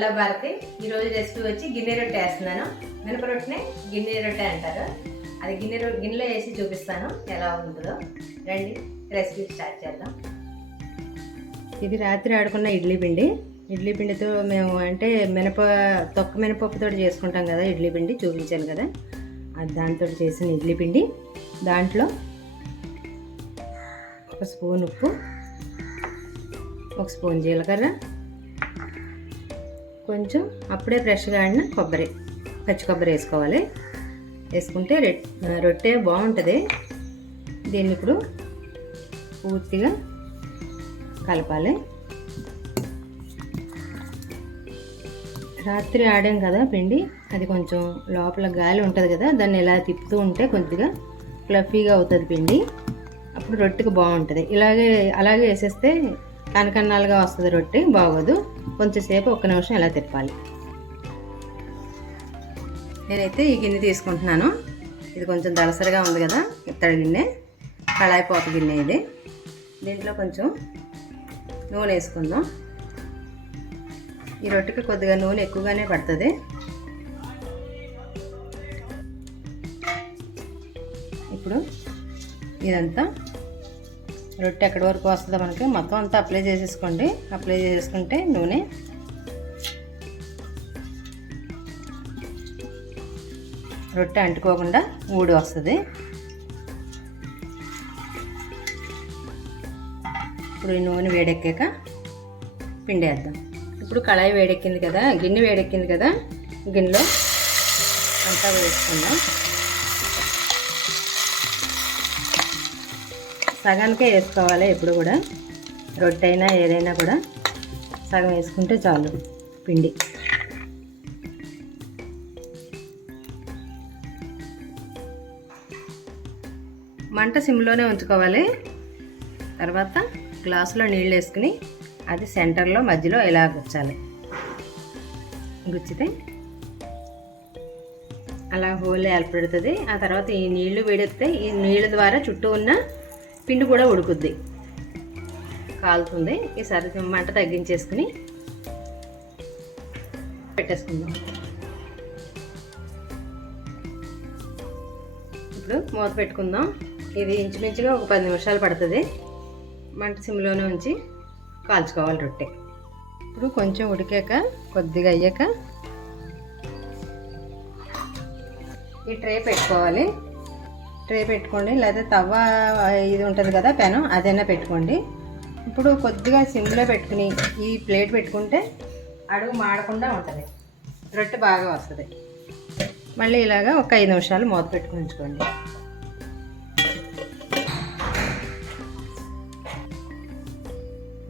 Hello Bharati, ఈరోజు recipe వచ్చి గిన్నె రొట్టె వేస్తున్నాను. మినప రొట్టెనే గిన్నె రొట్టె అంటారు. అది గిన్నెలో వేసి చూపిస్తాను ఎలా ఉంటుందో. రండి రెసిపీ స్టార్ట్ చేద్దాం. ఇది రాత్రి ఆడుకున్న ఇడ్లీ పిండితో మేము అంటే తొక్క మినపప్పుతో చేసుకుంటాం కదా. ఇడ్లీ పిండి చూపించాను కదా, అది దాంతో చేసిన ఇడ్లీ పిండి. దాంట్లో ఒక స్పూన్ ఉప్పు, ఒక స్పూన్ జీలకర్ర, కొంచెం అప్పుడే ఫ్రెష్గా ఆడిన పచ్చి కొబ్బరి వేసుకోవాలి. వేసుకుంటే రొట్టె బాగుంటుంది. దీన్ని ఇప్పుడు పూర్తిగా కలపాలి. రాత్రి ఆడాం కదా పిండి, అది కొంచెం లోపల గాలి ఉంటుంది కదా, దాన్ని ఇలా తిప్పుతూ ఉంటే కొద్దిగా ఫ్లఫీగా అవుతుంది పిండి. అప్పుడు రొట్టెకి బాగుంటుంది. అలాగే వేసేస్తే కనకన్నాలుగా వస్తుంది రొట్టె, బాగోదు. కొంచెంసేపు 1 నిమిషం ఇలా తిప్పాలి. నేనైతే ఈ గిన్నె తీసుకుంటున్నాను. ఇది కొంచెం దళసరిగా ఉంది కదా, ఇత్తడి గిన్నె, కళాయిపోత గిన్నె ఇది. దీంట్లో కొంచెం నూనె వేసుకుందాం. ఈ రొట్టెకి కొద్దిగా నూనె ఎక్కువగానే పడుతుంది. ఇప్పుడు ఇదంతా రొట్టె ఎక్కడి వరకు వస్తుందో మనకి మొత్తం అంతా అప్లై చేసేసుకోండి. అప్లై చేసుకుంటే నూనె రొట్టె అంటుకోకుండా ఊడి వస్తుంది. ఇప్పుడు ఈ నూనె వేడెక్కాక పిండి వేద్దాం. ఇప్పుడు కళాయి వేడెక్కింది కదా, గిన్నె వేడెక్కింది కదా, గిన్నెలో అంతా వేసుకుందాం. సగానికే వేసుకోవాలి. ఎప్పుడు కూడా రొట్టె అయినా ఏదైనా కూడా సగం వేసుకుంటే చాలు పిండి. మంట సిమ్లోనే ఉంచుకోవాలి. తర్వాత గ్లాసులో నీళ్ళు వేసుకుని అది సెంటర్లో మధ్యలో ఇలా గుచ్చాలి. గుచ్చితే అలా హోల్ ఏర్పడుతుంది. ఆ తర్వాత ఈ నీళ్లు వేడెత్తే ఈ నీళ్ళ ద్వారా చుట్టూ ఉన్న పిండి కూడా ఉడుకుద్ది, కాలుతుంది. ఈసారి మంట తగ్గించేసుకుని పెట్టేసుకుందాం. ఇప్పుడు మూత పెట్టుకుందాం. ఇది ఇంచుమించుగా ఒక 10 నిమిషాలు పడుతుంది. మంట సిమ్లోనే ఉంచి కాల్చుకోవాలి రొట్టె. ఇప్పుడు కొంచెం ఉడికాక కొద్దిగా అయ్యాక ఈ ట్రే పెట్టుకోవాలి. ట్రే పెట్టుకోండి, లేదా తవ్వ ఇది ఉంటుంది కదా పెనం, అదైనా పెట్టుకోండి. ఇప్పుడు కొద్దిగా సిమ్లో పెట్టుకుని ఈ ప్లేట్ పెట్టుకుంటే అడుగు మాడకుండా ఉంటుంది, రొట్టె బాగా వస్తుంది. మళ్ళీ ఇలాగా ఒక 5 నిమిషాలు మూత పెట్టుకుని ఉంచుకోండి.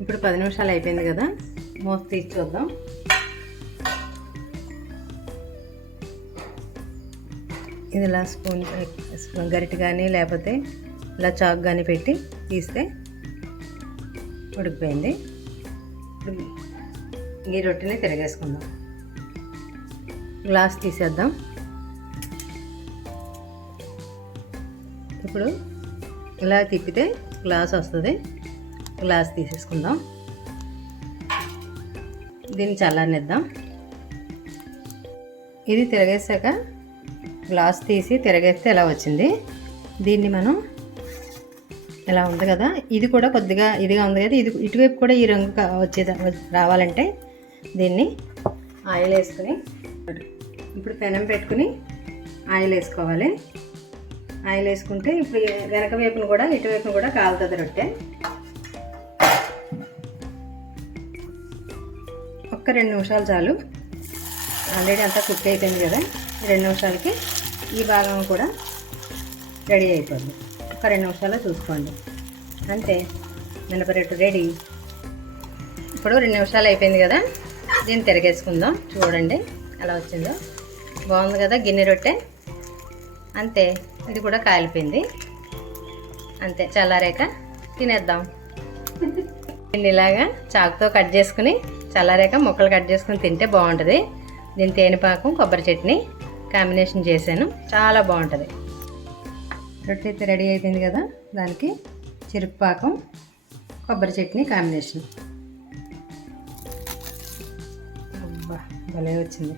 ఇప్పుడు 10 నిమిషాలు అయిపోయింది కదా, మూత తీసి చూద్దాం. ఇది ఇలా స్పూన్ గరిటె కానీ లేకపోతే ఇలా చాకు కానీ పెట్టి తీస్తే ఉడికిపోయింది. ఇప్పుడు ఈ రొట్టెని తిరగేసుకుందాం. గ్లాస్ తీసేద్దాం. ఇప్పుడు ఇలా తిప్పితే గ్లాస్ వస్తుంది. గ్లాస్ తీసేసుకుందాం. దీన్ని చల్లారనిద్దాం. ఇది తిరగేసాక గ్లాస్ తీసి తిరగేస్తే ఎలా వచ్చింది. దీన్ని మనం ఇలా ఉంది కదా, ఇది కూడా కొద్దిగా ఇదిగా ఉంది కదా, ఇది ఇటువైపు కూడా ఈ రంగు రావాలంటే దీన్ని ఆయిల్ వేసుకుని, ఇప్పుడు పెనం పెట్టుకుని ఆయిల్ వేసుకోవాలి. ఆయిల్ వేసుకుంటే ఇప్పుడు వెనక వైపును కూడా ఇటువైపును కూడా కాలుతుంది రొట్టె. ఒక్క 2 నిమిషాలు చాలు. ఆల్రెడీ అంతా కుక్ అయిపోయింది కదా, 2 నిమిషాలకి ఈ భాగం కూడా రెడీ అయిపోద్ది. ఒక 2 నిమిషాల్లో చూసుకోండి, అంతే మినపరొట్టె రెడీ. ఇప్పుడు 2 నిమిషాలు అయిపోయింది కదా, దీన్ని తిరగేసుకుందాం. చూడండి ఎలా వచ్చిందో, బాగుంది కదా గిన్నె రొట్టె. అంతే, ఇది కూడా కాలిపోయింది. అంతే, చల్లారాక తినేద్దాం. దీన్ని ఇలాగా చాకుతో కట్ చేసుకుని చల్లారాక ముక్కలు కట్ చేసుకుని తింటే బాగుంటుంది. దీని తేనెపాకం కొబ్బరి చట్నీ కాంబినేషన్ చేశాను, చాలా బాగుంటుంది. రొట్టె అయితే రెడీ అయిపోయింది కదా, దానికి చెరుకుపాకం కొబ్బరి చట్నీ కాంబినేషన్. అబ్బా భలే వచ్చింది.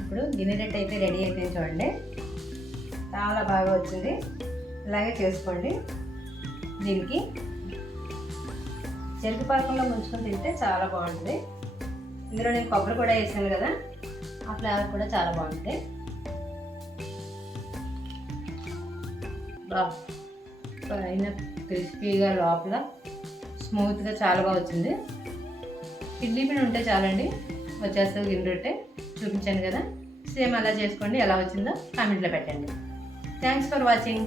ఇప్పుడు గిన్నె రొట్టె అయితే రెడీ అయిపోయింది చూడండి. చాలా బాగా వచ్చింది. ఇలాగే చేసుకోండి. దీనికి చెరుకు పాకంలో ముంచుకొని తింటే చాలా బాగుంటుంది. ఇందులో నేను కొబ్బరి కూడా వేసాను కదా, ఆ ఫ్లేవర్ కూడా చాలా బాగుంటుంది. పైన క్రిస్పీగా లోపల స్మూత్గా చాలా బాగా వచ్చింది. ఇడ్లీ పిండి ఉంటే చాలండి, వచ్చేస్తుంది గిన్నె రొట్టె. చూపించాను కదా, సేమ్ అలా చేసుకోండి. ఎలా వచ్చిందో కామెంట్లో పెట్టండి. Thanks for watching.